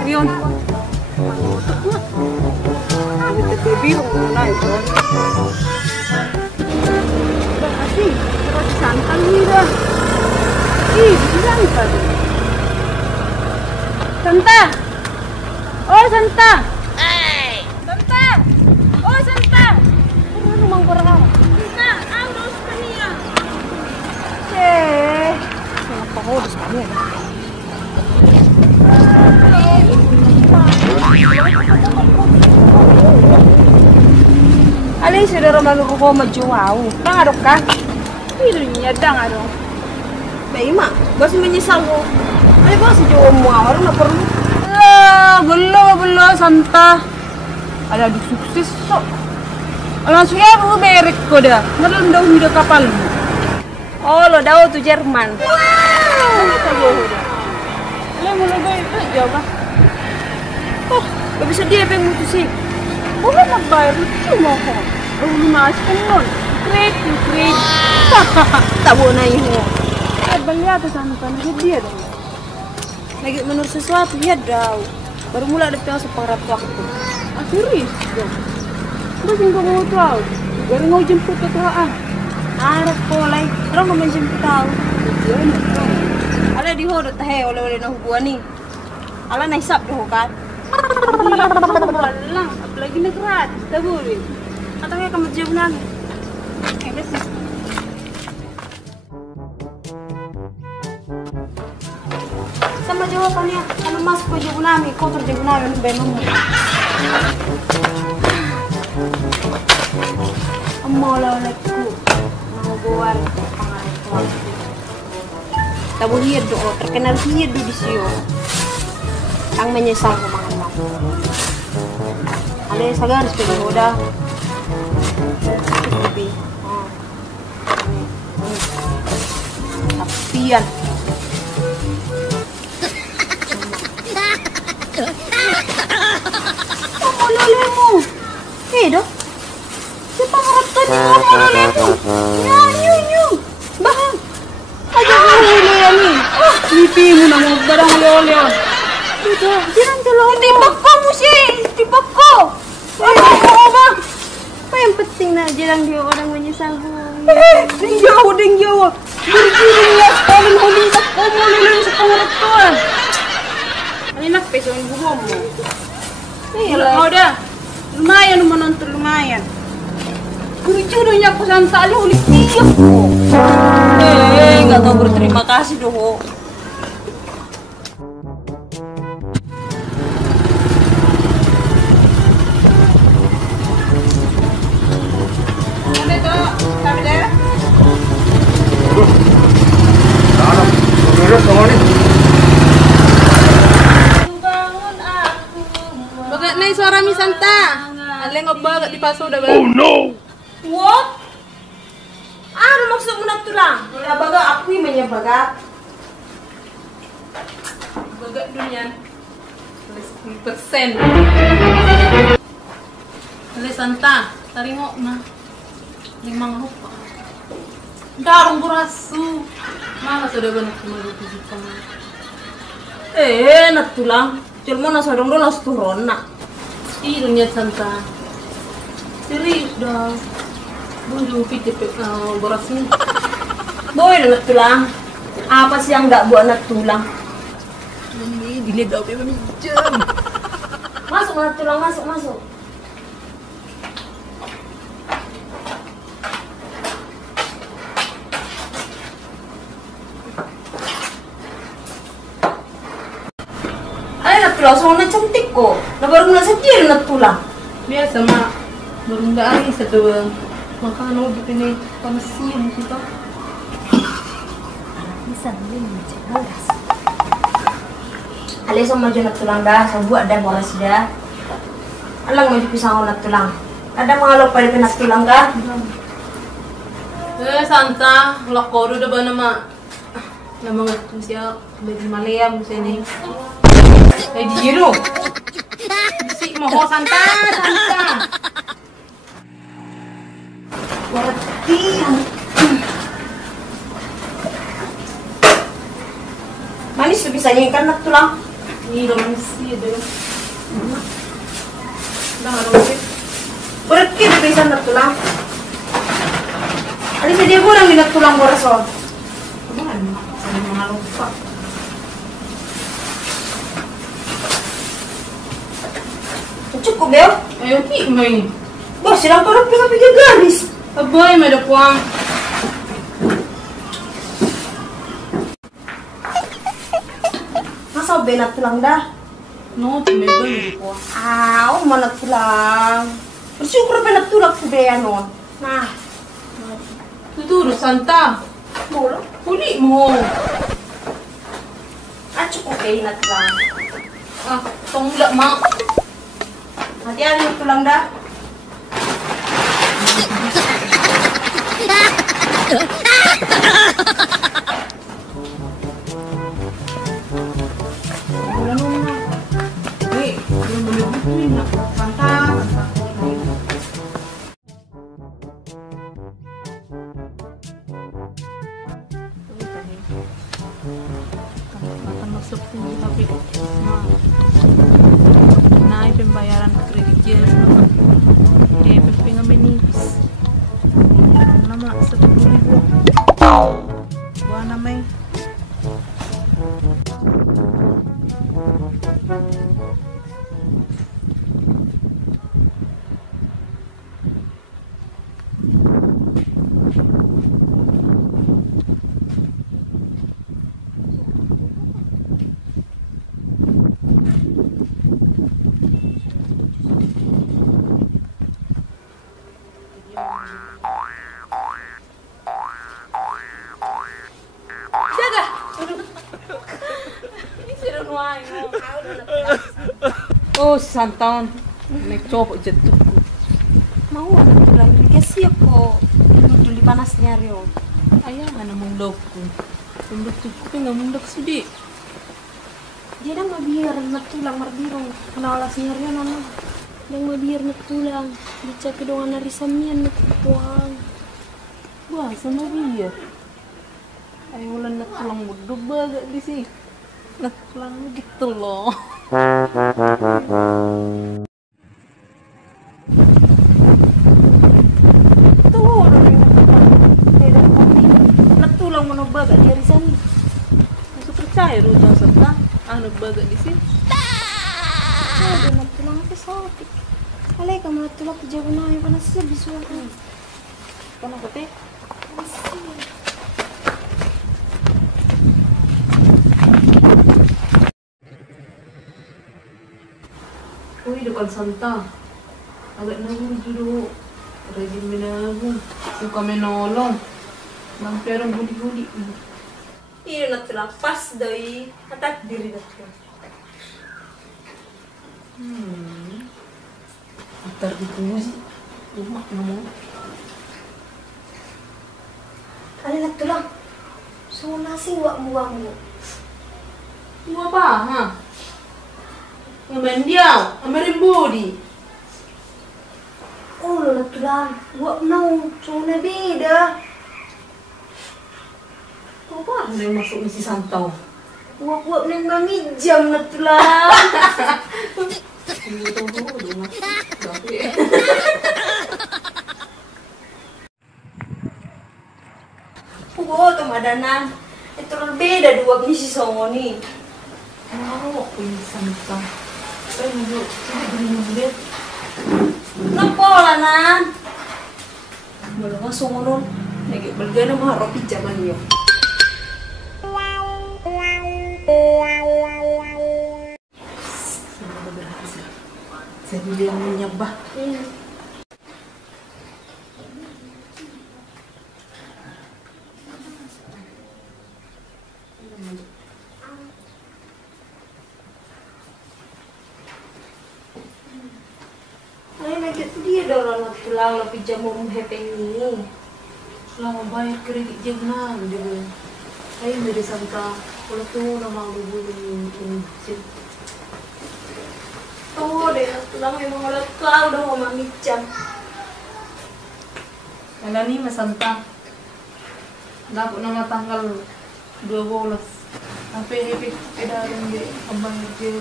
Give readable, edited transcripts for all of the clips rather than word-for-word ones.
Rion. Kita bingung mana itu. Kasih, terus santan nih dah. Ih, bilang tadi. Santa. Oh, Santa. Santa. Oh, Santa. Ano mang kurang? Santa, andos kaniya. Kenapa kau di sana? Alay, sudah romano ko majuwaw. Nangarok ka? Hindi niya dangarok. Bayi mak, bos menyesal ko. Ay bos, jowa mo awar na perlu. Belum Santa. Ada di sukses so. Langsung ya aku merek ko dah. Ngelam daw hidup kapal. Oh, lo daw tu Jerman. Wow. Alay mo lagay ito, jawab. Oh, gak bisa dia yang mutusin. Oh, nagbayar cuma ko. Oh, lumaas ka nun. Great. Tabo na yun mo. Balya tuh Santa, dia dong. Lagi menurut sesuatu ya daw. Baru mulai ada yang separat waktu. Serius dong. Terus yang kamu tahu? Baru mau jemput ke Tuhan. Arah kolai. Terus mau menjemput tahu. Ada di hodot teh oleh nah hubungan nih. Ala naisap deh kan. Walang, apalagi negara. Tak boleh. Katanya kamu jawab nang. Beres. Sama jawabannya, ano mas ko jago namin, kotor jago namin, benom mo. Ang maulat ko, nahubuan, pangalan ko. Tabo hiyad do, terkenal hiyad do disyo. Ang menyesal ko mga naman. Ale, sagar, sepeda hoda. Tapian. Lole mo. Dah. Siapa harapkan kamu lole mo? Nyu. Bahang. Aja lole ni. Oh, lipi mo na mo barang lole. Dito, dinan tulong. Tibak ko mo siya. Tibak ko. Ano ba? Apa yang penting na jarang dia orang menyesal mo. Ding jauh. Berdiri ya sekali huli sa komo lele sa pangarap ko. Anak peso ang buhong mo. Kalau dah, lumayan menonton lumayan. Kucurunya aku Santa ali ulit tiap ko. Nggak tahu berterima kasih doh. Ada tuh, kami deh. Terus kamu nih. Nih suara Mi Santa. Ale ngebagat di paso udah bang. Oh no. What? Ano maksud mo na tulang? Wala baga ako yung manya bagat. Bagat dun yan. 10%. Ale Santa, taringo na. 5 rupa. Darong burasu. Mana sudah banyak kemaluan kamu. Natulang. Cuma nasa dong do las turun nak. Irunya Santa. Serius dah. Bunju pikir borasnya. Boy nak tulang. Apa sih yang nggak buat nak tulang? Ini dilihat apa yang jam. Masuk nak tulang, masuk. Langsung na cantik ko. Na baru na sa tiri na tulang. Biasa mak. Baru nggak ari sa doang. Makano begini panasiyan kita. Bisa din jelas. Ali sama na tulang dah, sa buat dah boras dah. Alang mo pisang na tulang. Ada mga lo pa rin tulang dah. Santa, lakoro dah ba nama? Na mga siya, bagi Malayam sa ini. Eh diru. Si moho Santa. Warti. Manis bisa nyikan nak tulang. Ini dong sih deh. Dah harus. Berat kita bisa nak tulang. Ada saja kurang nak tulang borason. Kemana? Saya mau lupa. Cukup Bel. Ayo ki mai. Bos silang torok pinga garis. Aboy may dapuang. Masa benat tulang dah. No, may ba may dapuang. Manat tulang. Bersyukur benat tulang ku Bea non. Nah, Tuturo santa. mulu. Huli mo. Cukup benat tulang. Tongla ma. Hati-hati tulang dah. Wala nung na. Wait, yung malibig na. Santa. Masuk sini tapi naik pembayaran kredit naman. Pepeng menipis. Nama 10.000. Buah namanya. Oh, si Santaon. Nagcoba jatuh. Mau ada tulang dikasih ako. Dulu di panasnya Rio. Ayah mana mundok ko. Mundok ko nggak mundok sudi. Dia dah mabihir na tulang marbirong. Kanawalasnya Rio nana. Yang mabihir na tulang. Dica kedongan na risamian na tuang. Wah, sama dia. Ay wala na tulang mudog baga di si. Na tulang gitu loh. Tuh, nagtulang mo baga di risami. Masuk percaya ro jang serta nagbaga di si. Ada nagtulang ako sa atik. Alay ka mo nagtulang ko dyan na yung panasa bisuan ko. Kono ko te. Uy, depan Santa. Agak nabur dulu. Rajin menabung. Suka menolong. Mampir ang huli-huli. Iya nagtulang pas doi. Atak diri nagtulang. Ntar ditunggu sih. Rumah namun. Alay nagtulang. So nasi wak-muwang mo. Mau apa, ha? Ngemendiau, amerimbudi. Oh, nagtulang. Wak na. So na beda. Apa ada yang masuk misi Santau? Wak-wak nang mamijam nagtulang. Oo, tumadanan. Ito rin beda, duwag ni si Sony. Mau pinsan ka. Ay, hindi. Sige, gawin mo ulit. Napola nan. Wala nga sumunod. Nag-ibalga na mga rapid jaman niyo. Sana ba berhasil? Saya beli yang menyabah. Ay, nagkito dia dorong nagtulang lapid jam mo hepeng ni. Selama bayar kredit jangan dia. Ay, may disangka. Wala to na mga bubulong yung Oo, dahil nagtulang may mga lagkaw daw ko mamijam. Wala ni masanta. Dapat na matanggal 2 bolas. Sampai hepik edaran di abang itu.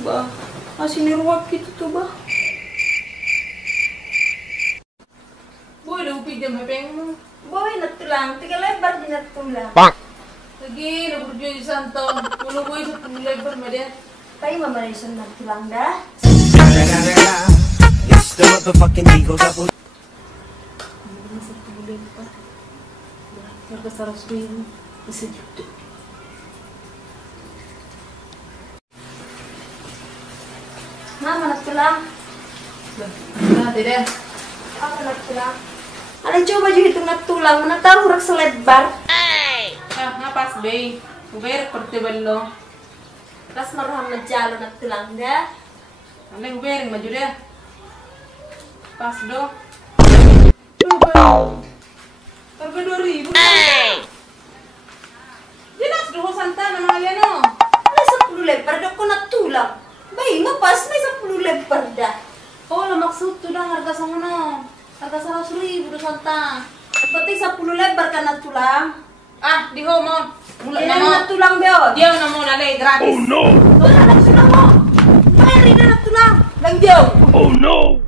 Bah, masih niruap gitu tuh, bah. Boy, udah upik jam hepeng mo. Boy, natulang. Tiga lebar di natulang. Lagi, nabudyo yung santong. Mulo boy sa lebar mo din. Tayo mamarisan natulang dah. It's the motherfucking Eagle Double. Sa tuloy pa. Karga sa raswin. Kasi dito. Mama, natulang. Dati din. Apa natulang? Ano coba juga itu natulang. Mana tahu rak selebar. Ah, ngapas bay. Ubayar portable lo. Ras marham najalo natulang dah. Alay, ubayar maju deh. Pas do. Harga 2,000. Jelas do santana mga yan o. May 10 lebar dah ko natulang. Bay, ngapas may 10 lebar dah. Oh, maksud tu dah harga sa ano. Harga 100,000 do santa. Berarti 10 lebar kan natulang. Ah, di ho mo. Mula Yan na ang mo. natulang beon. Diyaw na mo nalay, gratis. Wala natulang mo. Mayroon na natulang. Lang diyo. Oh no!